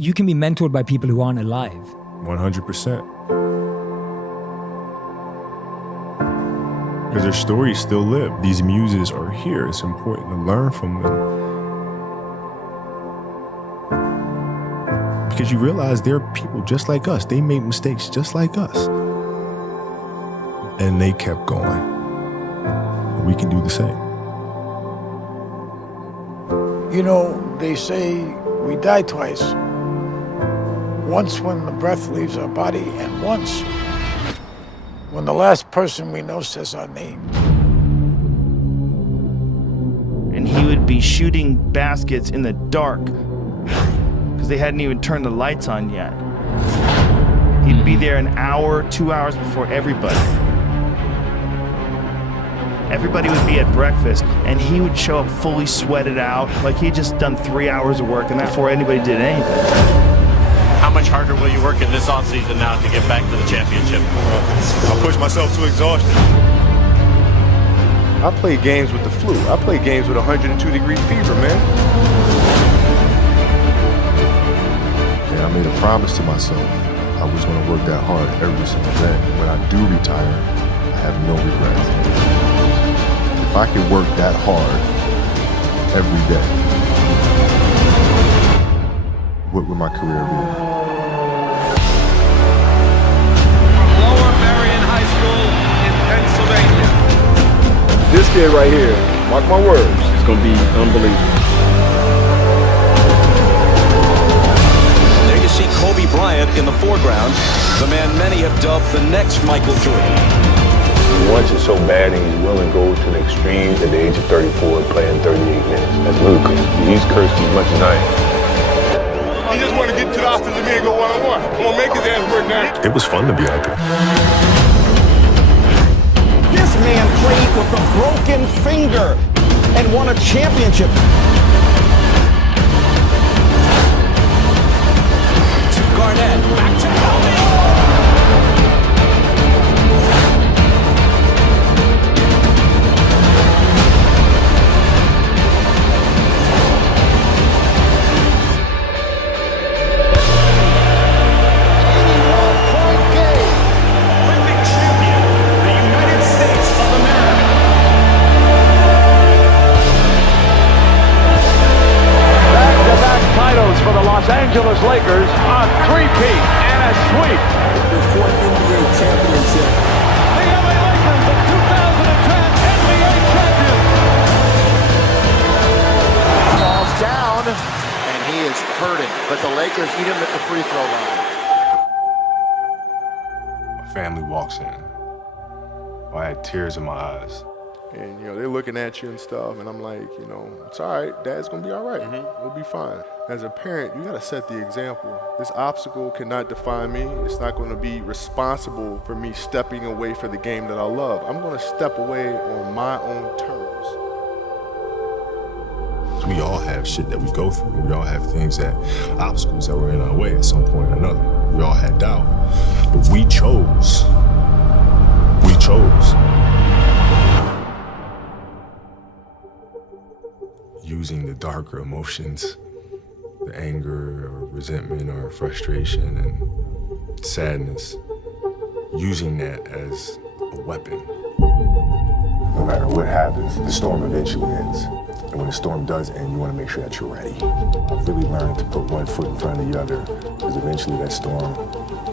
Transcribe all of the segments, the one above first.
you can be mentored by people who aren't alive. 100%. Because their stories still live. These muses are here. It's important to learn from them. Because you realize they're people just like us. They made mistakes just like us. And they kept going. We can do the same. You know, they say we die twice. Once when the breath leaves our body, and once when the last person we know says our name. And he would be shooting baskets in the dark because they hadn't even turned the lights on yet. He'd be there an hour, 2 hours before everybody. Everybody would be at breakfast, and he would show up fully sweated out, like he'd just done 3 hours of work, and before anybody did anything. How much harder will you work in this offseason now to get back to the championship? I'll push myself to exhaustion. I play games with the flu. I play games with 102-degree fever, man. And I made a promise to myself I was going to work that hard every single day. When I do retire, I have no regrets. If I could work that hard every day, what would my career be? This kid right here, mark my words, is going to be unbelievable. There you see Kobe Bryant in the foreground, the man many have dubbed the next Michael Jordan. He wants it so bad and he's willing to go to the extremes at the age of 34 playing 38 minutes. That's ludicrous. He's cursed as much as I am. He just want to get to the offensive end and go one-on-one. I'm going to make his ass work now. It was fun to be out there. This man played with a broken finger and won a championship. To Garnett, back to Kobe. For the Los Angeles Lakers, a three-peat and a sweep. Their fourth NBA championship. The LA Lakers, the 2010 NBA champions. Falls down, and he is hurting. But the Lakers eat him at the free throw line. My family walks in. I had tears in my eyes. And, they're looking at you and stuff, and I'm like, it's all right. Dad's going to be all right. We'll be fine. As a parent, you got to set the example. This obstacle cannot define me. It's not going to be responsible for me stepping away for the game that I love. I'm going to step away on my own terms. We all have shit that we go through. We all have obstacles that were in our way at some point or another. We all had doubt. But we chose. We chose. Using the darker emotions, the anger or resentment or frustration and sadness, using that as a weapon. No matter what happens, the storm eventually ends. And when the storm does end, you want to make sure that you're ready. I've really learned to put one foot in front of the other, because eventually that storm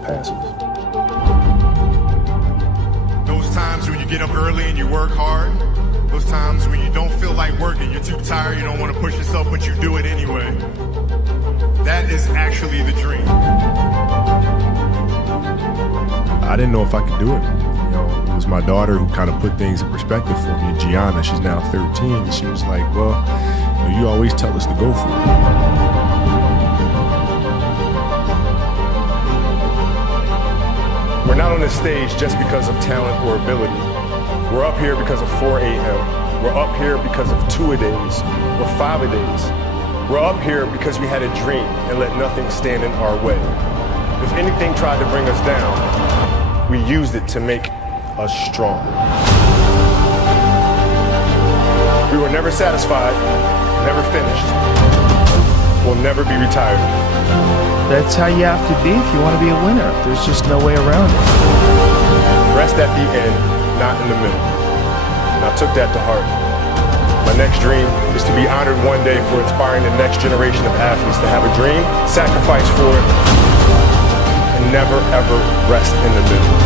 passes. Those times when you get up early and you work hard, those times when you don't feel like working, you're too tired, you don't want to push yourself, but you do it anyway. That is actually the dream. I didn't know if I could do it. It was my daughter who kind of put things in perspective for me. Gianna, she's now 13, and she was like, well, you always tell us to go for it. We're not on this stage just because of talent or ability. We're up here because of 4 a.m. We're up here because of 2-a-days or 5-a-days. We're up here because we had a dream and let nothing stand in our way. If anything tried to bring us down, we used it to make us stronger. We were never satisfied, never finished. We'll never be retired. That's how you have to be if you want to be a winner. There's just no way around it. Rest at the end, not in the middle. And I took that to heart. My next dream is to be honored one day for inspiring the next generation of athletes to have a dream, sacrifice for it, and never ever rest in the middle.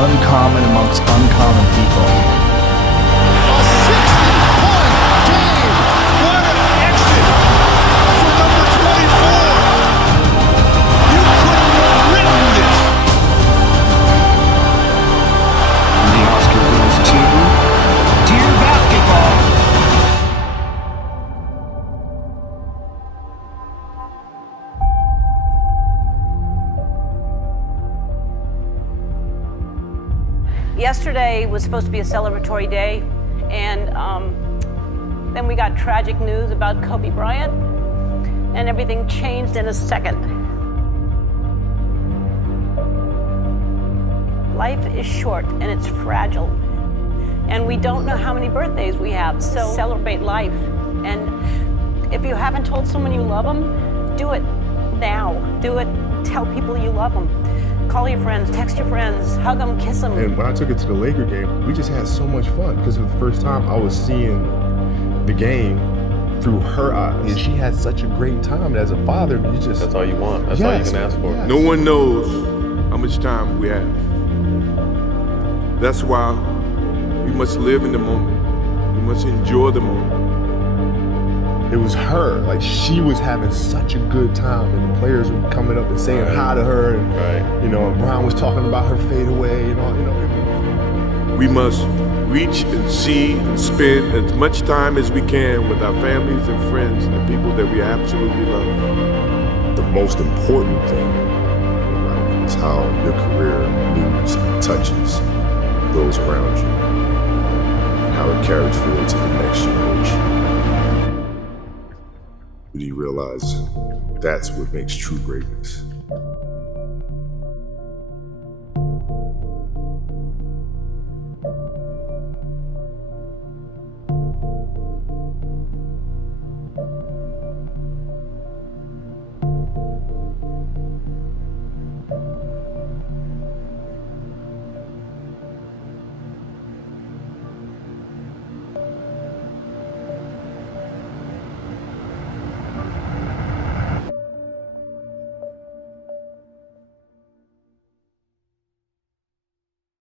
Uncommon amongst uncommon people. A 60-point game. What an exit for number 24. You couldn't have written this. The Oscar goes to Dear Basketball. Yesterday was supposed to be a celebratory day, and then we got tragic news about Kobe Bryant, and everything changed in a second. Life is short and it's fragile, and we don't know how many birthdays we have, so celebrate life. And if you haven't told someone you love them, do it now. Do it. Tell people you love them. Call your friends, text your friends, hug them, kiss them. And when I took it to the Laker game, we just had so much fun because for the first time I was seeing the game through her eyes. And she had such a great time. And as a father, you just... That's all you want. That's all you can ask for. Yes. No one knows how much time we have. That's why we must live in the moment. We must enjoy the moment. It was her. Like, she was having such a good time, and the players were coming up and saying hi to her, and you know, Brian was talking about her fadeaway and all. You know, we must reach and see and spend as much time as we can with our families and friends and the people that we absolutely love. The most important thing in life is how your career moves and touches those around you, and how it carries forward to the next generation. Do you realize that's what makes true greatness?